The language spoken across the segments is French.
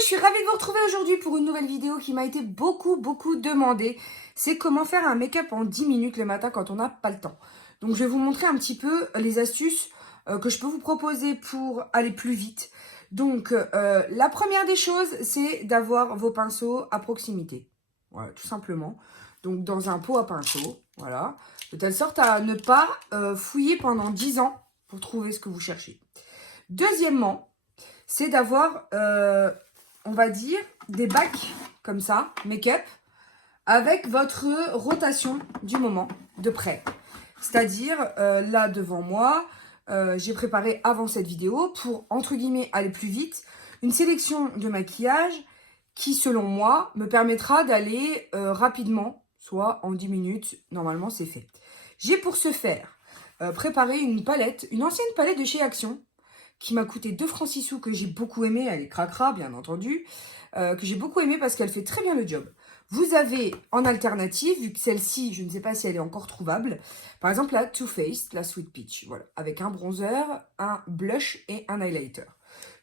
je suis ravie de vous retrouver aujourd'hui pour une nouvelle vidéo qui m'a été beaucoup demandée. C'est comment faire un make-up en 10 minutes le matin quand on n'a pas le temps. Donc je vais vous montrer un petit peu les astuces que je peux vous proposer pour aller plus vite. Donc la première des choses, c'est d'avoir vos pinceaux à proximité. Voilà, tout simplement. Donc dans un pot à pinceaux, voilà. De telle sorte à ne pas fouiller pendant 10 ans pour trouver ce que vous cherchez. Deuxièmement, c'est d'avoir, on va dire, des bacs comme ça, make-up, avec votre rotation du moment de près. C'est-à-dire, là devant moi, j'ai préparé avant cette vidéo pour, entre guillemets, aller plus vite, une sélection de maquillage qui, selon moi, me permettra d'aller rapidement, soit en 10 minutes, normalement c'est fait. J'ai pour ce faire préparé une palette, une ancienne palette de chez Action, qui m'a coûté 2 francs 6 sous, que j'ai beaucoup aimé, elle est cracra bien entendu, que j'ai beaucoup aimé parce qu'elle fait très bien le job. Vous avez en alternative, vu que celle-ci, je ne sais pas si elle est encore trouvable, par exemple la Too Faced, la Sweet Peach, voilà, avec un bronzer, un blush et un highlighter.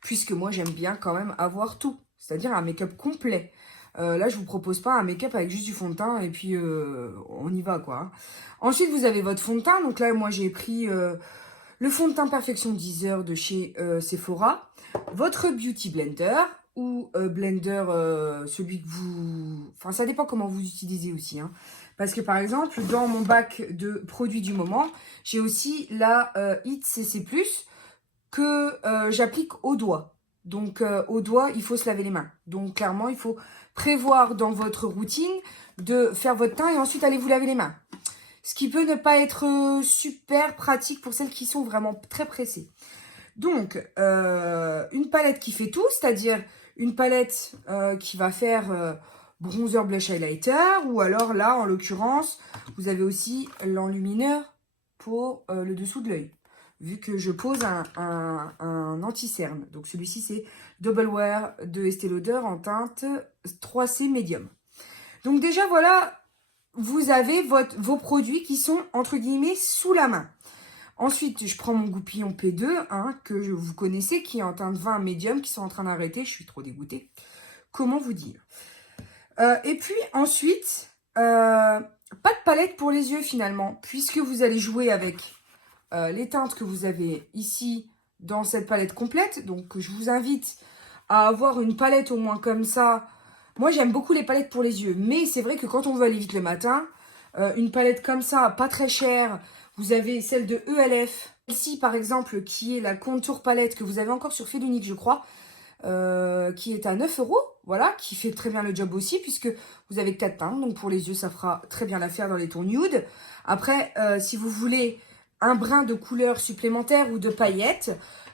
Puisque moi j'aime bien quand même avoir tout, c'est-à-dire un make-up complet. Là, je vous propose pas un make-up avec juste du fond de teint et puis on y va quoi. Ensuite, vous avez votre fond de teint. Donc là, moi j'ai pris le fond de teint Perfection 10 heures de chez Sephora, votre Beauty Blender ou blender, celui que vous... Enfin, ça dépend comment vous utilisez aussi. Hein. Parce que par exemple, dans mon bac de produits du moment, j'ai aussi la Hit CC+, que j'applique au doigt. Donc, au doigt, il faut se laver les mains. Donc, clairement, il faut prévoir dans votre routine de faire votre teint et ensuite aller vous laver les mains. Ce qui peut ne pas être super pratique pour celles qui sont vraiment très pressées. Donc, une palette qui fait tout, c'est-à-dire une palette qui va faire bronzer, blush, highlighter. Ou alors là, en l'occurrence, vous avez aussi l'enlumineur pour le dessous de l'œil. Vu que je pose un anti-cerne. Donc celui-ci, c'est Double Wear de Estée Lauder en teinte 3C Medium. Donc déjà, voilà, vous avez vos produits qui sont, entre guillemets, sous la main. Ensuite, je prends mon goupillon P2, hein, que vous connaissez, qui est en teinte 20 médium, qui sont en train d'arrêter. Je suis trop dégoûtée. Comment vous dire et puis ensuite, pas de palette pour les yeux finalement, puisque vous allez jouer avec les teintes que vous avez ici dans cette palette complète. Donc, je vous invite à avoir une palette au moins comme ça. Moi, j'aime beaucoup les palettes pour les yeux, mais c'est vrai que quand on veut aller vite le matin, une palette comme ça, pas très chère, vous avez celle de ELF. Celle-ci, par exemple, qui est la Contour Palette que vous avez encore sur Fait l'Unique, je crois, qui est à 9 €, voilà, qui fait très bien le job aussi, puisque vous avez 4 teintes, donc pour les yeux, ça fera très bien l'affaire dans les tons nude. Après, si vous voulez un brin de couleur supplémentaire ou de paillettes,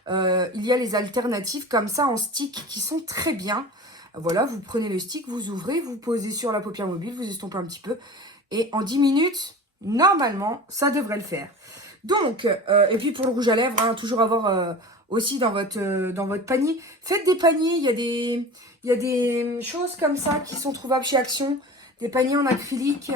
il y a les alternatives comme ça en stick qui sont très bien. Voilà, vous prenez le stick, vous ouvrez, vous posez sur la paupière mobile, vous estompez un petit peu. Et en 10 minutes, normalement, ça devrait le faire. Donc, et puis pour le rouge à lèvres, hein, toujours avoir aussi dans votre panier. Faites des paniers, il y a des choses comme ça qui sont trouvables chez Action. Des paniers en acrylique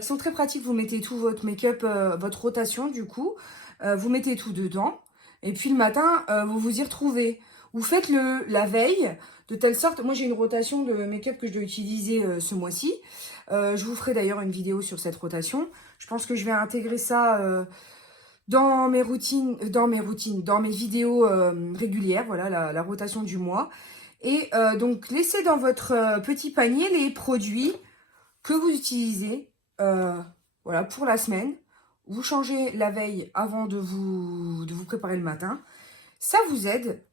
qui sont très pratiques. Vous mettez tout votre make-up, votre rotation du coup. Vous mettez tout dedans. Et puis le matin, vous vous y retrouvez. Vous faites la veille, de telle sorte... Moi, j'ai une rotation de make-up que je dois utiliser ce mois-ci. Je vous ferai d'ailleurs une vidéo sur cette rotation. Je pense que je vais intégrer ça dans mes vidéos régulières. Voilà, la rotation du mois. Et donc, laissez dans votre petit panier les produits que vous utilisez voilà, pour la semaine. Vous changez la veille avant de vous préparer le matin. Ça vous aide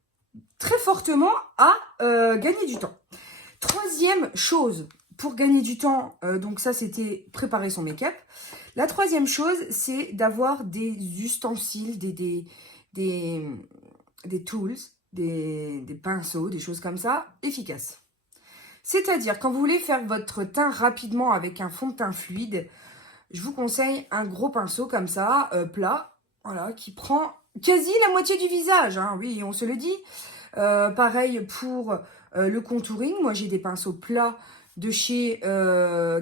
très fortement à gagner du temps. Troisième chose pour gagner du temps, donc ça c'était préparer son make-up. La troisième chose, c'est d'avoir des ustensiles, des tools, des pinceaux, des choses comme ça, efficaces. C'est-à-dire, quand vous voulez faire votre teint rapidement avec un fond de teint fluide, je vous conseille un gros pinceau comme ça, plat, voilà, qui prend quasi la moitié du visage, hein, oui, on se le dit. Pareil pour le contouring, moi j'ai des pinceaux plats de chez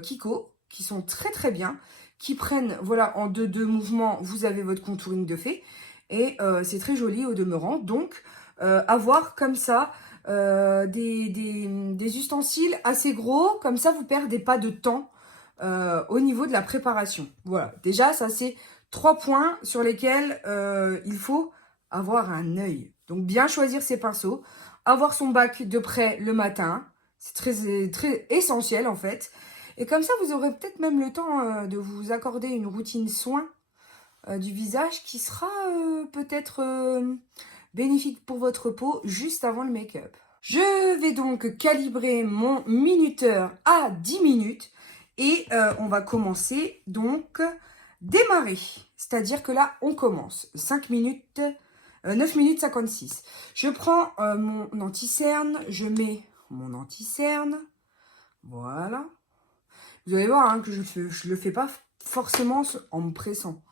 Kiko, qui sont très bien, qui prennent, voilà, en deux mouvements, vous avez votre contouring de fait, et c'est très joli au demeurant. Donc, avoir comme ça des des ustensiles assez gros, comme ça vous perdez pas de temps au niveau de la préparation. Voilà, déjà ça c'est 3 points sur lesquels il faut avoir un œil. Donc bien choisir ses pinceaux, avoir son bac de près le matin, c'est très essentiel en fait. Et comme ça vous aurez peut-être même le temps de vous accorder une routine soin du visage qui sera peut-être bénéfique pour votre peau juste avant le make-up. Je vais donc calibrer mon minuteur à 10 minutes et on va commencer donc démarrer. C'est-à-dire que là, on commence 5 minutes, 9 minutes 56. Je prends mon anti-cerne, je mets mon anti-cerne. Voilà. Vous allez voir hein, que je le fais pas forcément en me pressant.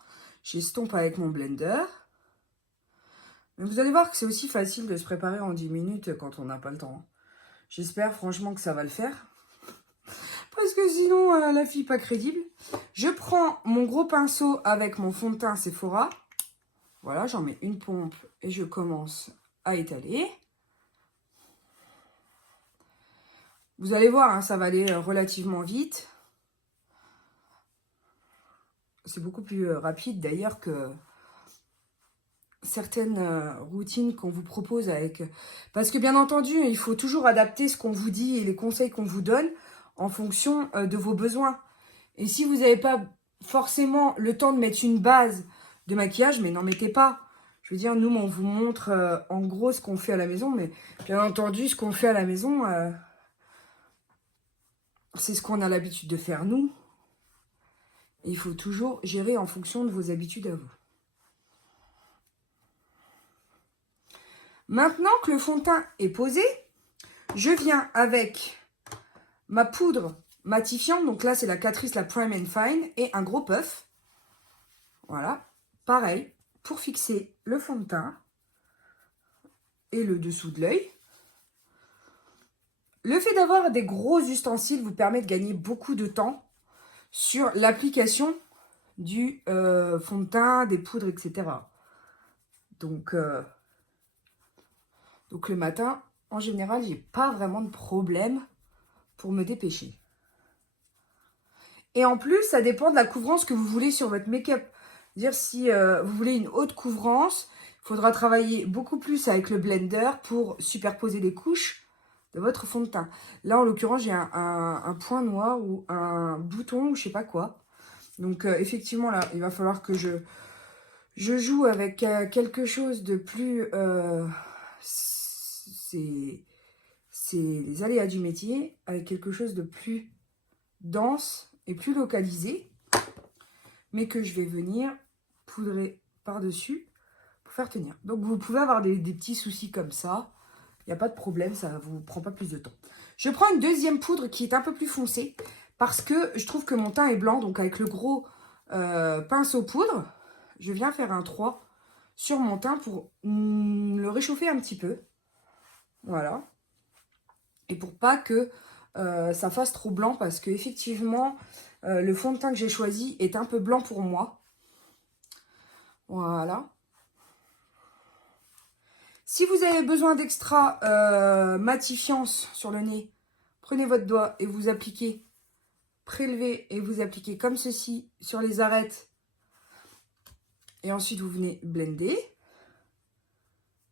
J'estompe avec mon blender. Mais vous allez voir que c'est aussi facile de se préparer en 10 minutes quand on n'a pas le temps. J'espère franchement que ça va le faire. Parce que sinon, la fille pas crédible. Je prends mon gros pinceau avec mon fond de teint Sephora. Voilà, j'en mets une pompe et je commence à étaler. Vous allez voir, hein, ça va aller relativement vite. C'est beaucoup plus rapide d'ailleurs que certaines routines qu'on vous propose avec... Parce que bien entendu, il faut toujours adapter ce qu'on vous dit et les conseils qu'on vous donne en fonction de vos besoins. Et si vous n'avez pas forcément le temps de mettre une base de maquillage, mais n'en mettez pas. Je veux dire, nous, on vous montre en gros ce qu'on fait à la maison, mais bien entendu, ce qu'on fait à la maison, c'est ce qu'on a l'habitude de faire nous. Et il faut toujours gérer en fonction de vos habitudes à vous. Maintenant que le fond de teint est posé, je viens avec ma poudre matifiante. Donc là, c'est la Catrice, la Prime and Fine. Et un gros puff. Voilà. Pareil, pour fixer le fond de teint et le dessous de l'œil. Le fait d'avoir des gros ustensiles vous permet de gagner beaucoup de temps sur l'application du fond de teint, des poudres, etc. Donc le matin, en général, j'ai pas vraiment de problème pour me dépêcher. Et en plus, ça dépend de la couvrance que vous voulez sur votre make-up. Dire si vous voulez une haute couvrance, il faudra travailler beaucoup plus avec le blender pour superposer les couches de votre fond de teint. Là, en l'occurrence, j'ai un point noir ou un bouton ou je sais pas quoi. Donc, effectivement, là, il va falloir que je joue avec quelque chose de plus... c'est les aléas du métier, avec quelque chose de plus dense et plus localisé, mais que je vais venir poudrer par-dessus pour faire tenir. Donc, vous pouvez avoir des petits soucis comme ça. Il n'y a pas de problème, ça ne vous prend pas plus de temps. Je prends une deuxième poudre qui est un peu plus foncée parce que je trouve que mon teint est blanc. Donc, avec le gros pinceau poudre, je viens faire un 3 sur mon teint pour le réchauffer un petit peu. Voilà. Et pour pas que ça fasse trop blanc parce que effectivement le fond de teint que j'ai choisi est un peu blanc pour moi. Voilà. Si vous avez besoin d'extra matifiance sur le nez, prenez votre doigt et vous appliquez, prélevez et vous appliquez comme ceci sur les arêtes. Et ensuite, vous venez blender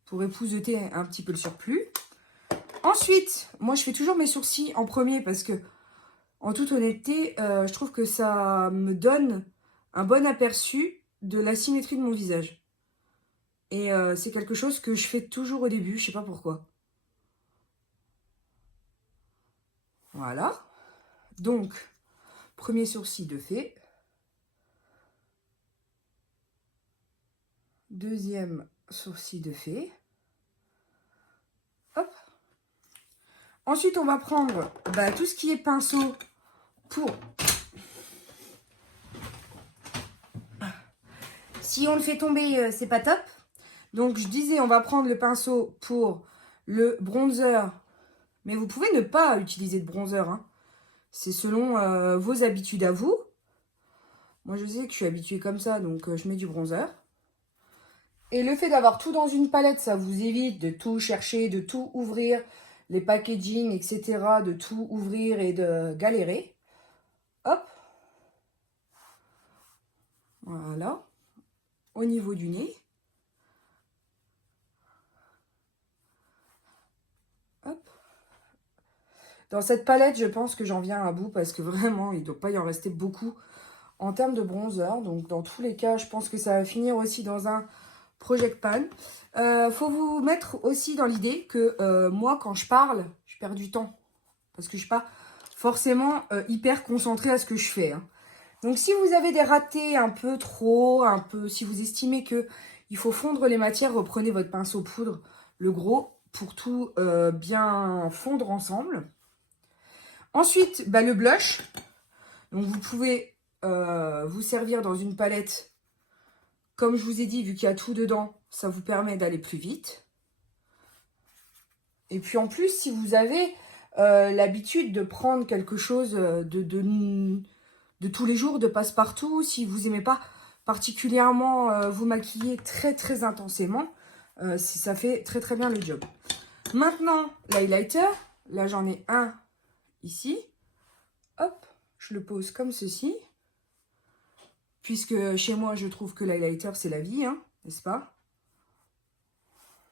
pour épouseter un petit peu le surplus. Ensuite, moi, je fais toujours mes sourcils en premier parce que, en toute honnêteté, je trouve que ça me donne un bon aperçu de la symétrie de mon visage. Et c'est quelque chose que je fais toujours au début, je sais pas pourquoi. Voilà. Donc, premier sourcil de fait. Deuxième sourcil de fait. Hop. Ensuite, on va prendre tout ce qui est pinceau pour... Si on le fait tomber, c'est pas top. Donc, je disais, on va prendre le pinceau pour le bronzer. Mais vous pouvez ne pas utiliser de bronzer. Hein. C'est selon vos habitudes à vous. Moi, je sais que je suis habituée comme ça, donc je mets du bronzer. Et le fait d'avoir tout dans une palette, ça vous évite de tout chercher, de tout ouvrir, les packaging, etc., de tout ouvrir et de galérer. Hop. Voilà. Au niveau du nez. Hop. Dans cette palette, je pense que j'en viens à bout parce que vraiment, il ne doit pas y en rester beaucoup en termes de bronzer. Donc, dans tous les cas, je pense que ça va finir aussi dans un Project Pan. Faut vous mettre aussi dans l'idée que moi, quand je parle, je perds du temps. Parce que je ne suis pas forcément hyper concentrée à ce que je fais. Hein. Donc, si vous avez des ratés un peu trop, si vous estimez que il faut fondre les matières, reprenez votre pinceau poudre, le gros, pour tout bien fondre ensemble. Ensuite, bah, le blush. Donc, vous pouvez vous servir dans une palette. Comme je vous ai dit, vu qu'il y a tout dedans, ça vous permet d'aller plus vite. Et puis, en plus, si vous avez l'habitude de prendre quelque chose de tous les jours, de passe-partout, si vous n'aimez pas particulièrement vous maquiller très, très intensément, ça fait très, très bien le job. Maintenant, l'highlighter. Là, j'en ai un ici. Hop, je le pose comme ceci. Puisque chez moi, je trouve que l'highlighter, c'est la vie, hein, n'est-ce pas?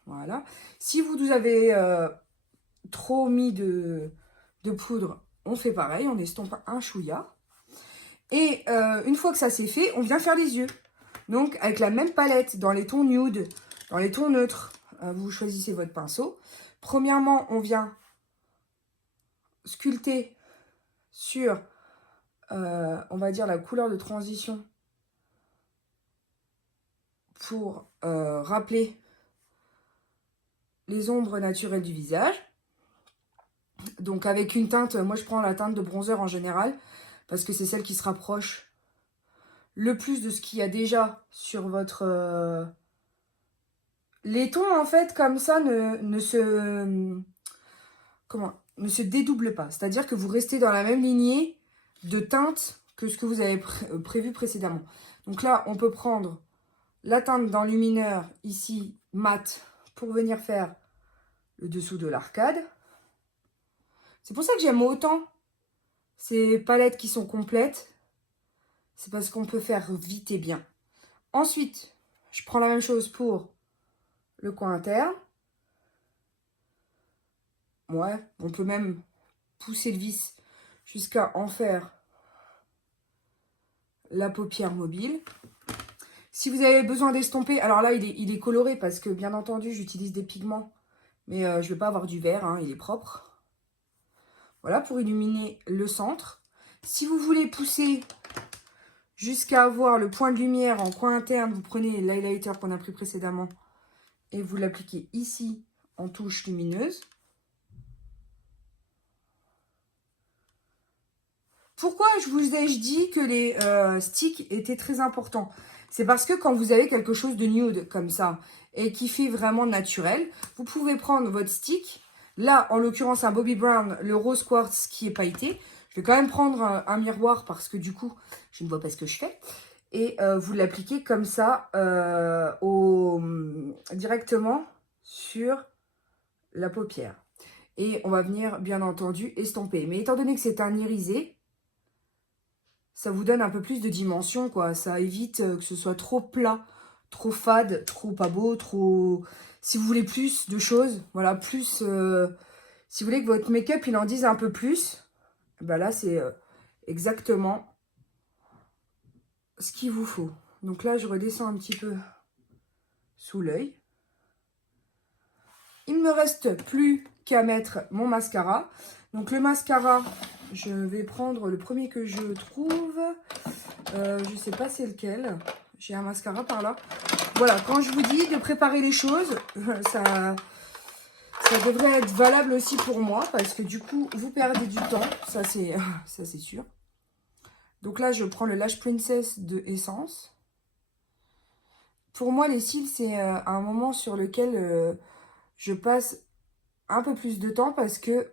Voilà. Si vous avez trop mis de poudre, on fait pareil, on estompe un chouïa. Et une fois que ça c'est fait, on vient faire les yeux. Donc, avec la même palette, dans les tons nude, dans les tons neutres, vous choisissez votre pinceau. Premièrement, on vient sculpter sur, on va dire, la couleur de transition pour rappeler les ombres naturelles du visage. Donc avec une teinte, moi je prends la teinte de bronzer en général, parce que c'est celle qui se rapproche le plus de ce qu'il y a déjà sur votre... Les tons en fait comme ça ne se dédoublent pas. C'est-à-dire que vous restez dans la même lignée de teinte que ce que vous avez prévu précédemment. Donc là, on peut prendre la teinte d'enlumineur, ici, mat, pour venir faire le dessous de l'arcade. C'est pour ça que j'aime autant ces palettes qui sont complètes. C'est parce qu'on peut faire vite et bien. Ensuite, je prends la même chose pour le coin interne. Ouais, on peut même pousser le vis jusqu'à en faire la paupière mobile. Si vous avez besoin d'estomper, alors là, il est coloré parce que, bien entendu, j'utilise des pigments. Mais je ne vais pas avoir du vert, hein, il est propre. Voilà, pour illuminer le centre. Si vous voulez pousser jusqu'à avoir le point de lumière en coin interne, vous prenez l'highlighter qu'on a pris précédemment et vous l'appliquez ici en touche lumineuse. Pourquoi je vous ai dit que les sticks étaient très importants? C'est parce que quand vous avez quelque chose de nude comme ça et qui fait vraiment naturel, vous pouvez prendre votre stick. Là, en l'occurrence, un Bobbi Brown, le rose quartz qui est pailleté. Je vais quand même prendre un miroir parce que du coup, je ne vois pas ce que je fais. Et vous l'appliquez comme ça directement sur la paupière. Et on va venir, bien entendu, estomper. Mais étant donné que c'est un irisé, ça vous donne un peu plus de dimension, quoi. Ça évite que ce soit trop plat, trop fade, trop pas beau, trop... Si vous voulez plus de choses, voilà, plus... si vous voulez que votre make-up, il en dise un peu plus, ben là, c'est exactement ce qu'il vous faut. Donc là, je redescends un petit peu sous l'œil. Il ne me reste plus qu'à mettre mon mascara. Donc le mascara, je vais prendre le premier que je trouve. Je ne sais pas c'est lequel. J'ai un mascara par là. Voilà, quand je vous dis de préparer les choses, ça devrait être valable aussi pour moi. Parce que du coup, vous perdez du temps. Ça, c'est sûr. Donc là, je prends le Lash Princess de Essence. Pour moi, les cils, c'est un moment sur lequel je passe un peu plus de temps parce que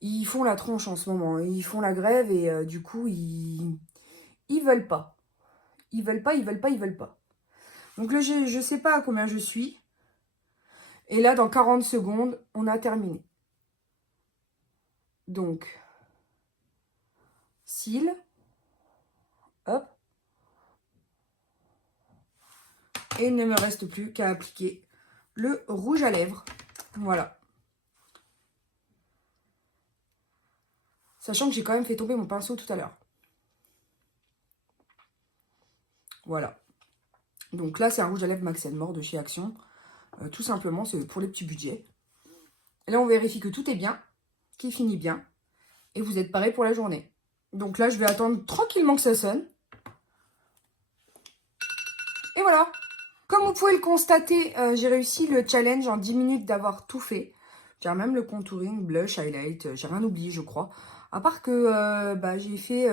ils font la tronche en ce moment. Ils font la grève et du coup, ils veulent pas. Ils veulent pas, ils veulent pas, ils veulent pas. Donc là, je sais pas à combien je suis. Et là, dans 40 secondes, on a terminé. Donc, cils. Hop. Et il ne me reste plus qu'à appliquer le rouge à lèvres. Voilà. Sachant que j'ai quand même fait tomber mon pinceau tout à l'heure. Voilà. Donc là, c'est un rouge à lèvres Max More de chez Action. Tout simplement, c'est pour les petits budgets. Et là, on vérifie que tout est bien, qu'il finit bien. Et vous êtes parés pour la journée. Donc là, je vais attendre tranquillement que ça sonne. Et voilà. Comme vous pouvez le constater, j'ai réussi le challenge en 10 minutes d'avoir tout fait. J'ai même le contouring, blush, highlight, j'ai rien oublié, je crois. À part que j'ai fait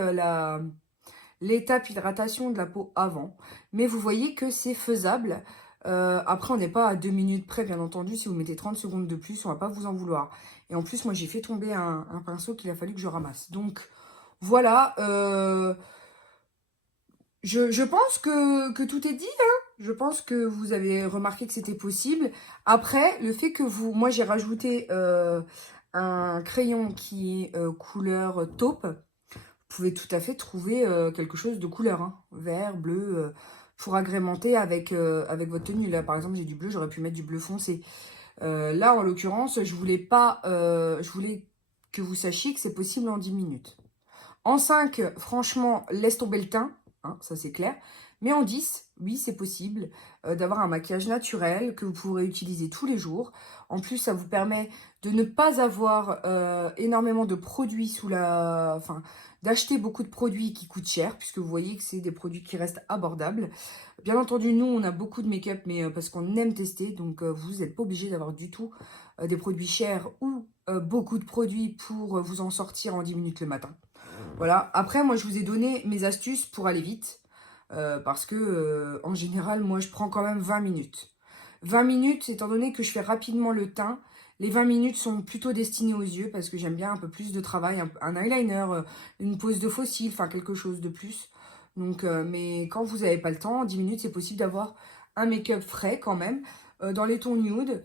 l'étape hydratation de la peau avant. Mais vous voyez que c'est faisable. Après, on n'est pas à 2 minutes près, bien entendu. Si vous mettez 30 secondes de plus, on va pas vous en vouloir. Et en plus, moi, j'ai fait tomber un pinceau qu'il a fallu que je ramasse. Donc, voilà. Je pense que tout est dit, hein. Je pense que vous avez remarqué que c'était possible. Après, le fait que vous... Moi, j'ai rajouté un crayon qui est couleur taupe. Vous pouvez tout à fait trouver quelque chose de couleur, hein, vert, bleu, pour agrémenter avec votre tenue. Là, par exemple, j'ai du bleu, j'aurais pu mettre du bleu foncé. Là, en l'occurrence, je voulais que vous sachiez que c'est possible en 10 minutes. En 5, franchement, laisse tomber le teint, hein, ça c'est clair. Mais en 10, oui, c'est possible d'avoir un maquillage naturel que vous pourrez utiliser tous les jours. En plus, ça vous permet de ne pas avoir énormément de produits Enfin, d'acheter beaucoup de produits qui coûtent cher, puisque vous voyez que c'est des produits qui restent abordables. Bien entendu, nous, on a beaucoup de make-up, mais parce qu'on aime tester, donc vous n'êtes pas obligé d'avoir du tout des produits chers ou beaucoup de produits pour vous en sortir en 10 minutes le matin. Voilà. Après, moi, je vous ai donné mes astuces pour aller vite. Parce que, en général, moi, je prends quand même 20 minutes. 20 minutes, étant donné que je fais rapidement le teint, les 20 minutes sont plutôt destinées aux yeux parce que j'aime bien un peu plus de travail, un eyeliner, une pose de faux cils, enfin quelque chose de plus. Donc, mais quand vous n'avez pas le temps, en 10 minutes, c'est possible d'avoir un make-up frais quand même, dans les tons nude.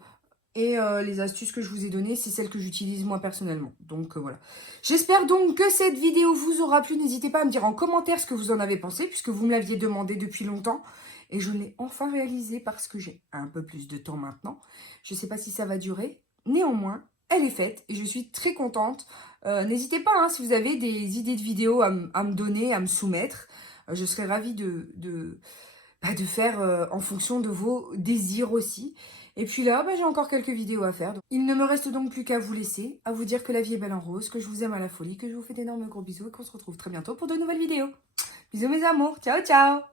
Et les astuces que je vous ai données, c'est celles que j'utilise moi personnellement. Donc voilà. J'espère donc que cette vidéo vous aura plu. N'hésitez pas à me dire en commentaire ce que vous en avez pensé, puisque vous me l'aviez demandé depuis longtemps. Et je l'ai enfin réalisé parce que j'ai un peu plus de temps maintenant. Je ne sais pas si ça va durer. Néanmoins, elle est faite et je suis très contente. N'hésitez pas, hein, si vous avez des idées de vidéos à me donner, à me soumettre. Je serais ravie de faire en fonction de vos désirs aussi. Et puis là, j'ai encore quelques vidéos à faire. Il ne me reste donc plus qu'à vous laisser, à vous dire que la vie est belle en rose, que je vous aime à la folie, que je vous fais d'énormes gros bisous et qu'on se retrouve très bientôt pour de nouvelles vidéos. Bisous mes amours, ciao ciao!